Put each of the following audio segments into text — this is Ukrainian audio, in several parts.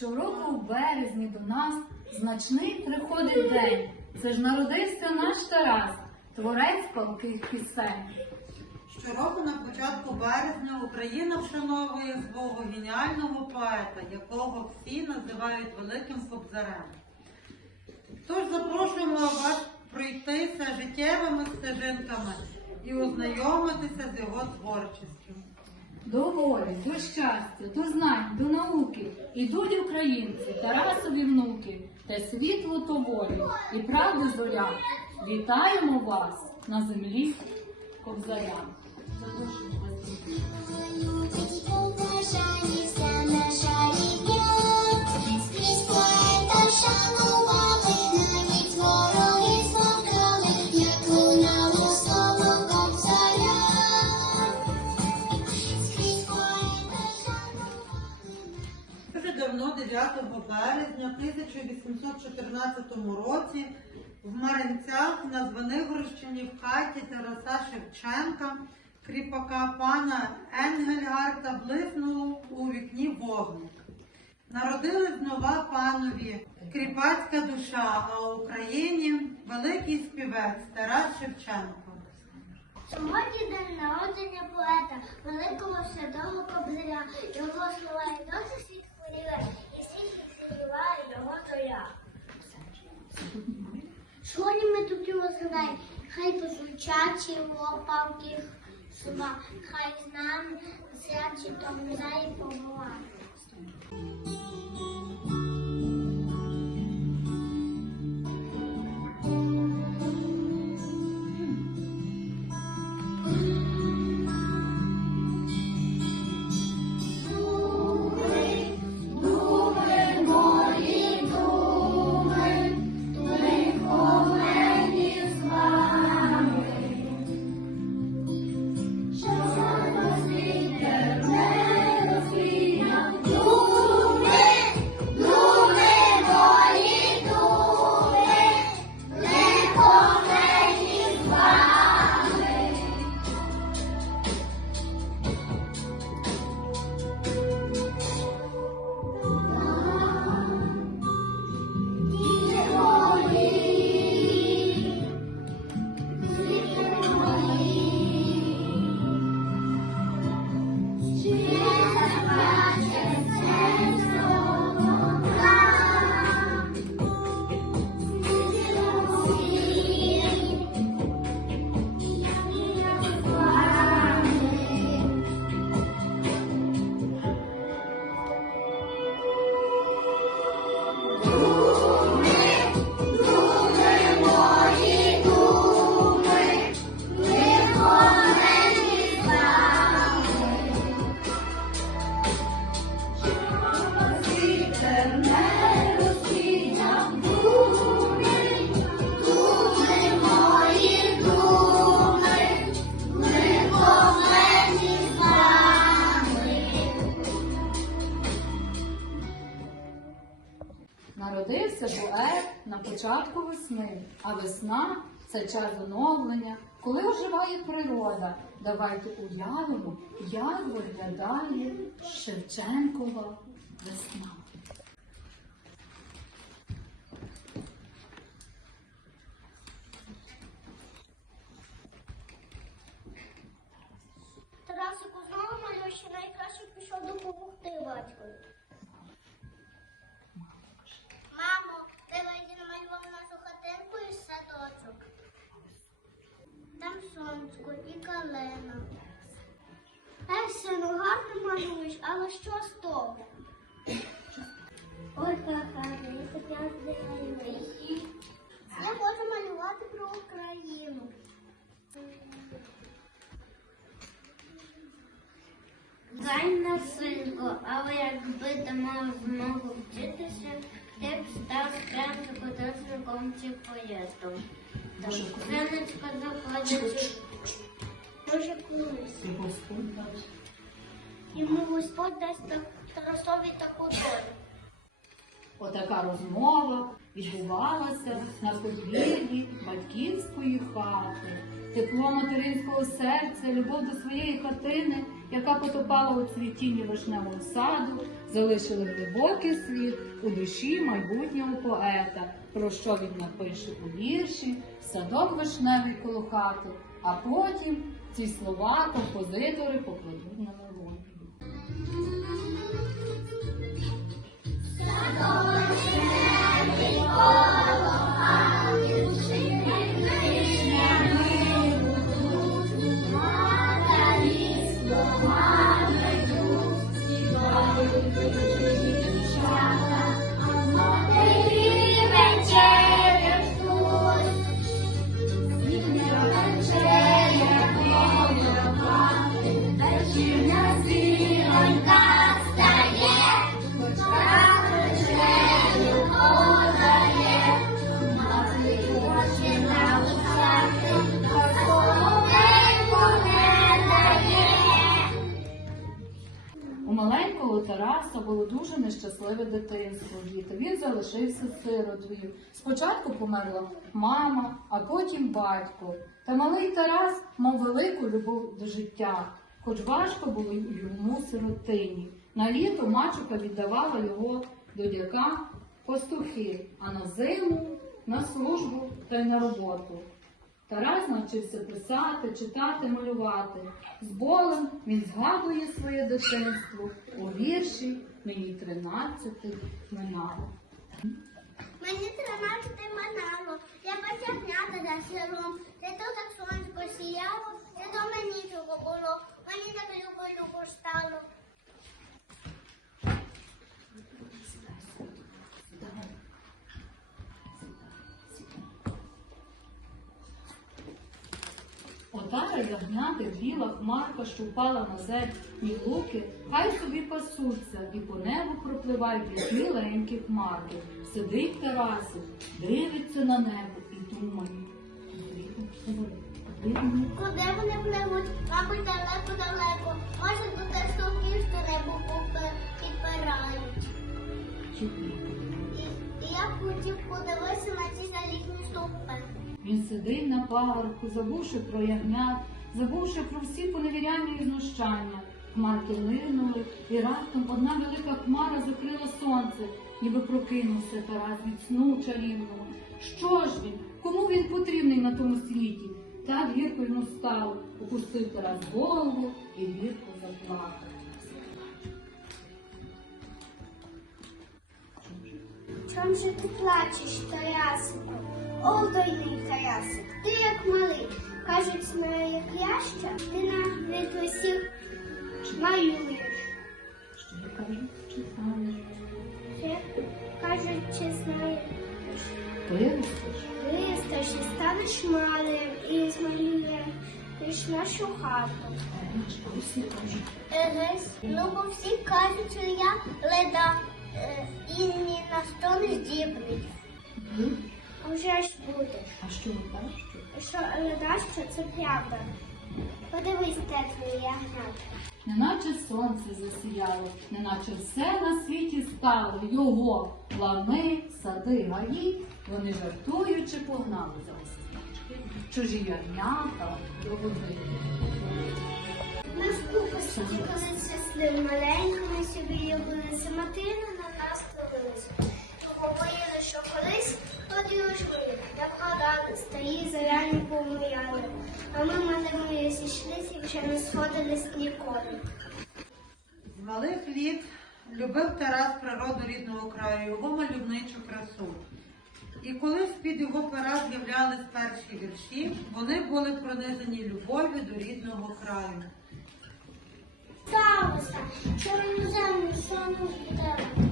Щороку в березні до нас значний приходить день. Це ж народився наш Тарас, творець палких пісень. Щороку на початку березня Україна вшановує свого геніального поета, якого всі називають Великим Кобзарем. Тож запрошуємо вас пройтися життєвими стежинками і ознайомитися з його творчістю. До волі, до щастя, до знань, до науки ідуть українці, Тарасові внуки, те світло то волі і правди зоря. Вітаємо вас на землі кобзаря. Березня 1814 році, в Маринцях на Звенигорщині в хаті Тараса Шевченка, кріпака пана Енгельгарта, блиснуло у вікні вогник. Народилась нова панові кріпацька душа, а в Україні великий співець Тарас Шевченко. Сьогодні день народження поета, великого святого кобзаря. Його слова і досі світ хвилює, відкриває його зоря. Сьогодні ми тут його хай позвучать його слова, хай з нами свячі кобзарі і Народився початку весни, а весна це час оновлення, коли оживає природа. Давайте уявимо, як виглядає Шевченкова весна. Тарасику знову малює, що найкраще пішов допомогти батькові. Мамо, ти вийди намалював нашу хатинку і садочок. Там сонечко і калина. Ей, сину, гарно малюєш, але що з того? Ой, яка я здивуюсь. Я можу малювати про Україну. Гайна синку, але якби ти мав змогу вчитися, ти б став справді художником чи поетом. Синочка заходить. Може колись. Йому Господь дасть Тарасові таку долю. Отака розмова відбувалася на подвір'ї батьківської хати. Тепло материнського серця, любов до своєї хатини яка потопала у цвітінні вишневого саду, залишили глибокий слід у душі майбутнього поета, про що він напише у вірші Садок вишневий коло хати, а потім ці слова композитори покладуть на мелодію. Маленького Тараса було дуже нещасливе дитинство. Діти. Він залишився сиротою. Спочатку померла мама, а потім батько. Та малий Тарас мав велику любов до життя, хоч важко було йому сиротині. На літо мачука віддавала його до дяка пастухи, а на зиму на службу та й на роботу. Тарас навчився писати, читати, малювати. З болем він згадує своє дитинство у вірші мені тринадцяти минало. Мені тринадцяти минало, я потягнята за селом, де то так сонечко сіяло, де до мені чого було, мені так любо любо стало. Отара ягняти, біла хмарка, що впала на зелені луки, хай собі пасуться, і по небу пропливають дві міленькі хмарки. Сидить Тарасик, дивиться на небо і думає. Куди вони пливуть, мабуть, далеко-далеко, може до що небо підпирають. І, і я хотів подивитися на ці залізні стовпи. Він сидить на пагорку, забувши про ягнят, забувши про всі поневіряння знущання. Хмарки линули, і раптом одна велика хмара закрила сонце, ніби прокинувся Тарас від сну чарівного. Що ж він? Кому він потрібний на тому світі? Так гірко йому стало. Опустив Тарас голову і гірко заплакав. Чом же ти плачеш, Тарасику? О, дойний Тарасик, ти як малий. Кажуть, смею, як яща, ти на від усіх малюєш. Що я кажу? Чи? Ти, кажуть, чи знаєш, Виростеш? висташ і станеш малим і змалюєш нашу хату. Е, Що всі кажуть? Еге, ну бо всі кажуть, що я леда е, і ні на що не здібний. Уже ж будеш. А що ви кажете? Що леда, що це правда. Подивись, де твої ягнята. Неначе сонце засіяло, неначе все на світі стало його лани, сади, гаї, вони жартуючи погнали за осіночки, чужі ягнята до води. Ми в коли щасливі маленькими собі любили, самотину на нас тулилися. Того що колись ходили жми, як гадали, старі заряні помияли. А ми малими зійшлися і вже не сходились ніколи. З малих літ любив Тарас природу рідного краю, його мальовничу красу. І коли з-під його пера з'являлись перші вірші, вони були пронизані любов'ю до рідного краю. Сталося, що на землю сону вдали.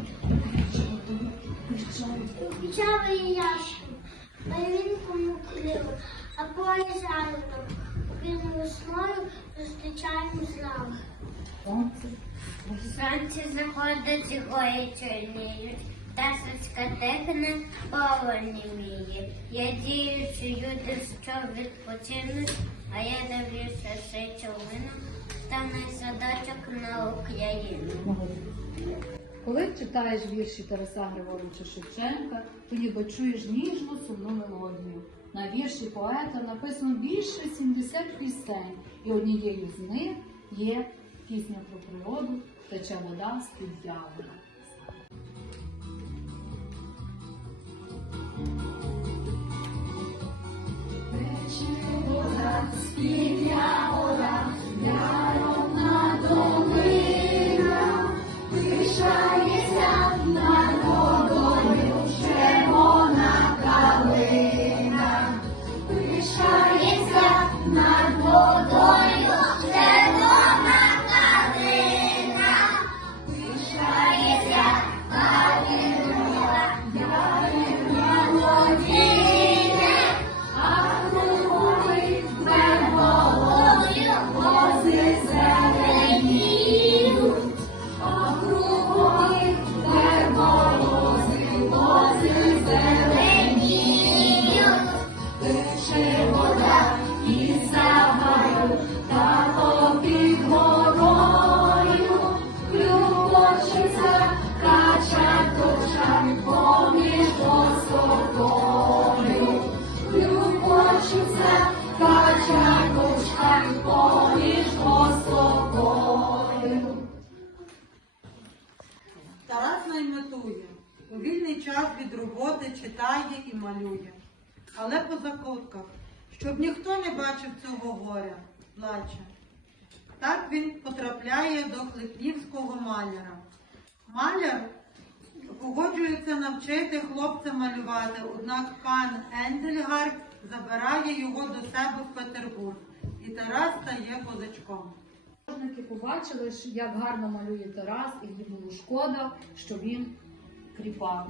І ящик, а він кому а поле залито. Він весною зустрічаємо славу. Сонце, заходить гої чорніють, пташечка тихне, повольні віє. Я дію, що люди що відпочинуть, а я дивлюся ще човину, стане садочок на Україну. Коли читаєш вірші Тараса Григоровича Шевченка, то ніби чуєш ніжну сумну мелодію. На вірші поета написано більше 70 пісень, і однією з них є пісня про природу, тече вода з-під явора. Пишається роботи читає і малює. Але по закутках, щоб ніхто не бачив цього горя, плаче. Так він потрапляє до Хлипнівського маляра. Маляр погоджується навчити хлопця малювати, однак пан Ендельгард забирає його до себе в Петербург, і Тарас стає козачком. Художники побачили, як гарно малює Тарас, і їм було шкода, що він кріпак.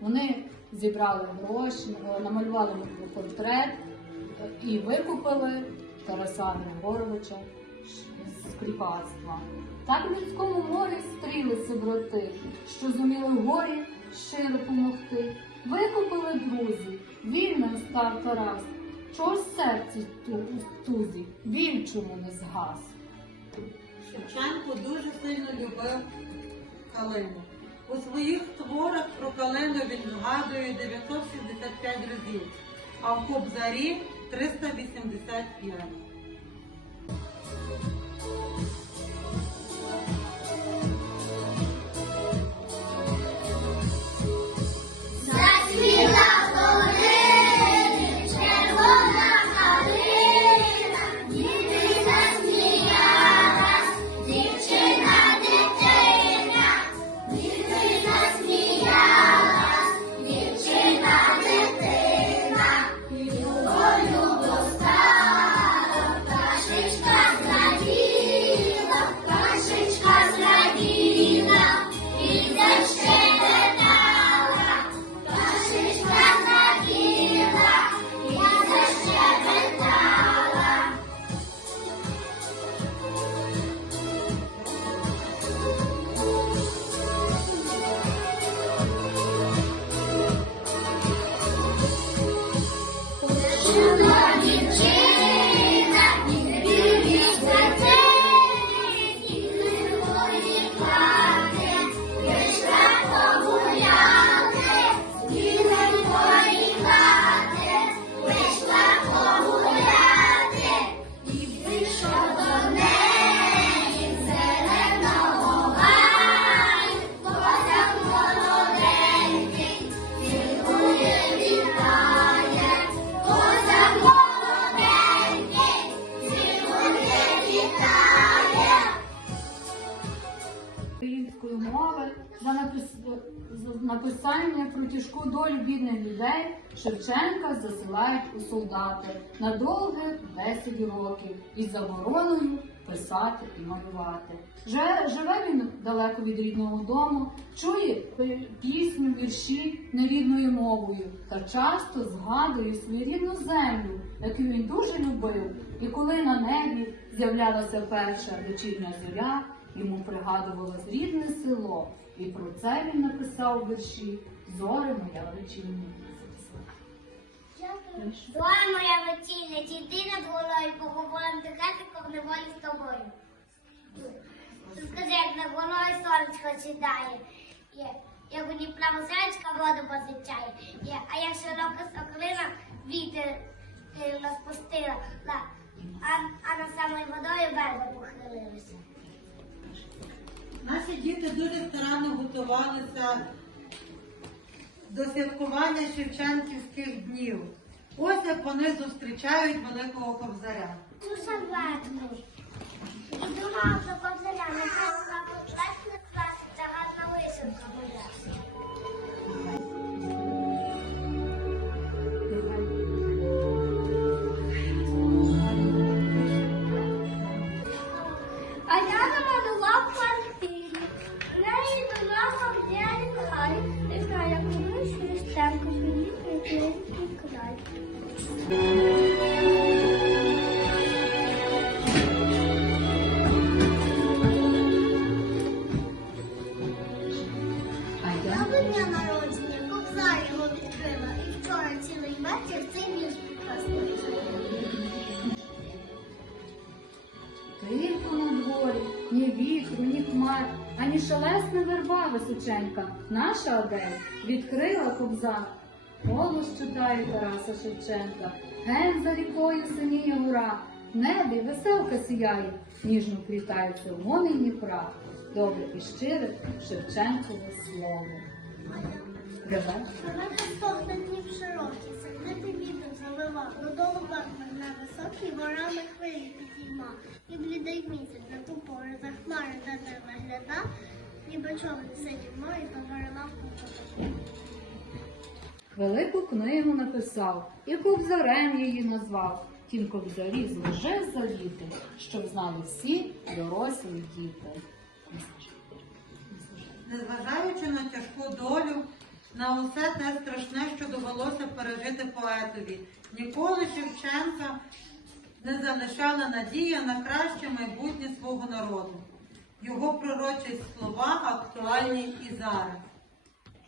Вони зібрали гроші, е, намалювали портрет е, і викупили Тараса Григоровича з кріпацтва. Так в людському морі стрілися брати, що зуміли горі щиро помогти. Викупили друзі, вільним став Тарас. Чого ж серці ту, тузі, біль чому не згас? Шевченко дуже сильно любив калину. У своїх творах про калену він згадує 975 разів, а в Кобзарі 385. Української мови за, написання про тяжку долю бідних людей Шевченка засилають у солдати на довгих 10 років із забороною писати і малювати. Живе він далеко від рідного дому, чує пісню, вірші нерідною мовою та часто згадує свою рідну землю, яку він дуже любив. І коли на небі з'являлася перша вечірня зоря, Йому пригадувалось рідне село, і про це він написав вірші Зоре моя вечірня. Зоя моя вечірня, дійди над головою, поговоримо тихесенько в неволі з тобою. Скажи, як над головою сонечко сідає, як у Дніпра музичка воду позичає, а як широка соколина вітер е, нас пустила, а, над самою водою верби похилилися. Наші діти дуже старанно готувалися до святкування Шевченківських днів. Ось як вони зустрічають Великого Кобзаря. Цю серветку. І думала що кобзаря, нехай вона весь класиться, гарна вишивка буде. Ні вітру, ні хмар, ані шелесна верба височенька. Наша Одель відкрила кобзар. Голос читає Тараса Шевченка. Ген за рікою синіє гора. В небі веселка сіяє, ніжно плітається в мові Дніпра. Добре і щире Шевченкове слово. Давай. Завива, додолу верх на високий, ворами хвилі підійма. І блідий місяць на ту пору за хмари де не вигляда, ніби човен сидів морі, то ворила в Велику книгу написав і кобзарем її назвав. Тім кобзарі зложив завіти, щоб знали всі дорослі діти. Незважаючи на тяжку долю, на усе те страшне, що довелося пережити поетові, ніколи Шевченка не залишала надія на краще майбутнє свого народу. Його пророчі слова актуальні і зараз.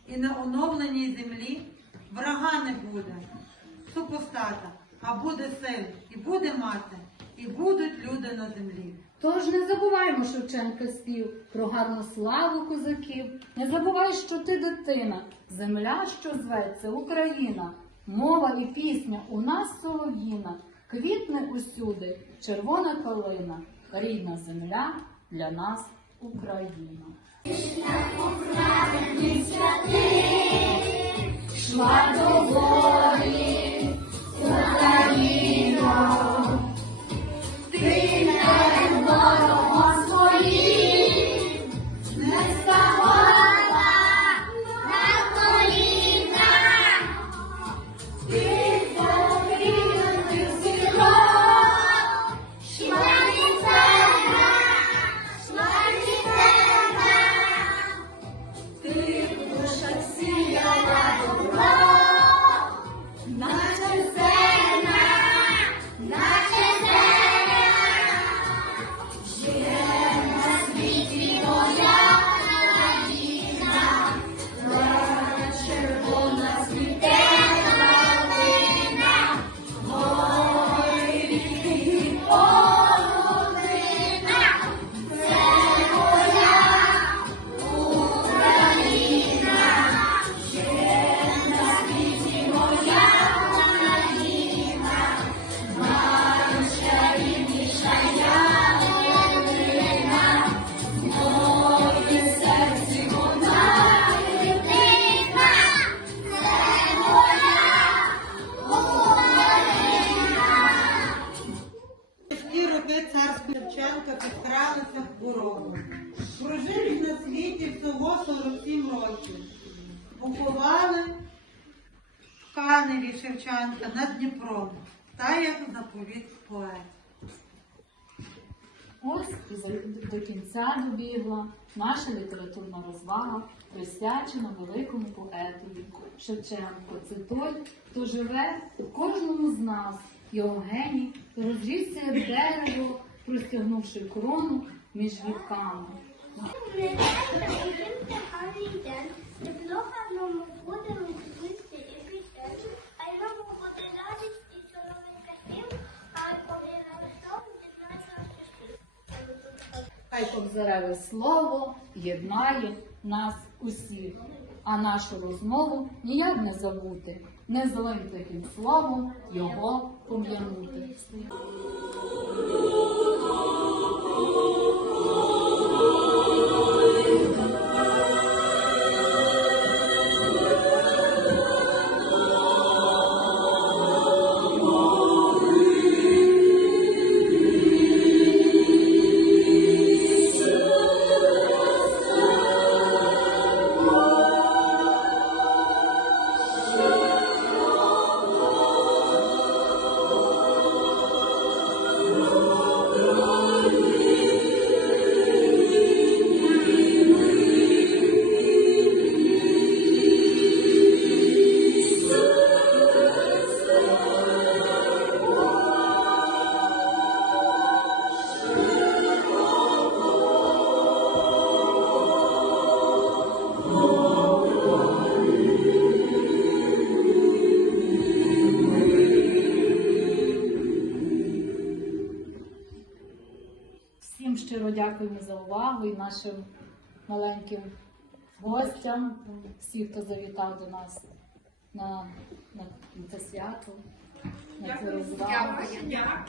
І на оновленій землі врага не буде, супостата, а буде син, і буде мати, і будуть люди на землі. Тож не забуваймо Шевченка спів про гарну славу козаків. Не забувай, що ти дитина, земля, що зветься Україна. Мова і пісня у нас солов'їна, квітне усюди, червона калина, рідна земля для нас Україна. Шла до волі, Україно, літературна розвага, присвячена великому поетові Шевченко. Це той, хто живе у кожному з нас. Його геній розрісся дерево, простягнувши крону між віками. Тепло гарному буде висти і пісень, а й нам буде радість і соломинка спів, а й повіра листок дізнається щастив. Хай кобзареве слово єднає нас усіх, а нашу розмову ніяк не забути, не злим таким словом його пом'янути. нашим маленьким гостям, всім, хто завітав до нас на на, на це свято, на цю. Дякую.